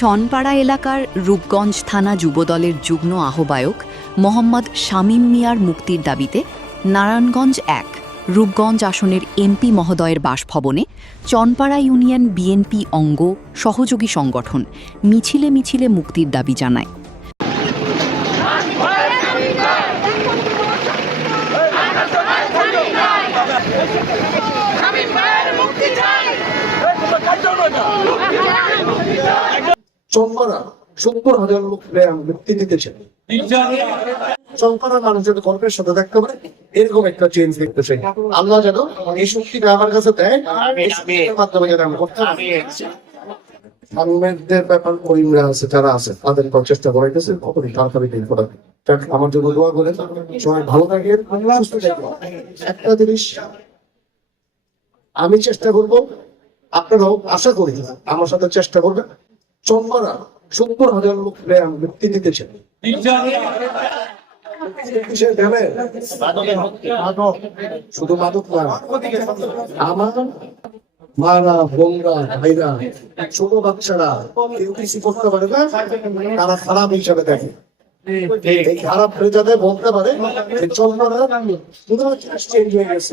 চনপাড়া এলাকার রূপগঞ্জ থানা যুবদলের যুগ্ম আহ্বায়ক মোহাম্মদ শামীম মিয়ার মুক্তির দাবিতে নারায়ণগঞ্জ ১ রূপগঞ্জ আসনের এমপি মহোদয়ের বাসভবনে চনপাড়া ইউনিয়ন বিএনপি অঙ্গ সহযোগী সংগঠন মিছিলে মিছিলে মুক্তির দাবি জানায়। চনপাড়া ৭০,০০০ লোক মুক্তি দিতেছে। চনপাড়া মানুষের গল্পের সাথে দেখতে পারে এরকম একটা চেঞ্জ দেখতেছে। আল্লাহ যেন এই শক্তিটা আমার কাছে দেয়, মাধ্যমে যেন আমি করতে পারি। আলমেরদের ব্যাপার করিমরা আছে, যারা আছে তাদের চেষ্টা করাইতেছে কতদিন তাড়াতাড়ি দিন করা। আমার জন্য দোয়া করেন, সবাই ভালো থাকেন, সুস্থ থাকবেন। একটা জিনিস আমি চেষ্টা করব, আপনারাও আশা করি আমার সাথে চেষ্টা করবেন। চনপাড়া ৭০,০০০ লোক মুক্তি দিতেছে। শুধু মাদক না, আমার মারা বোনরা ভাইরা ছোট বাচ্চারা কেউ কিছু করতে পারে না, তারা খারাপ হিসাবে দেখে। এই খারাপ হয়ে যাতে বলতে পারে চনপাড়া শুধুমাত্র চেঞ্জ হয়ে গেছে।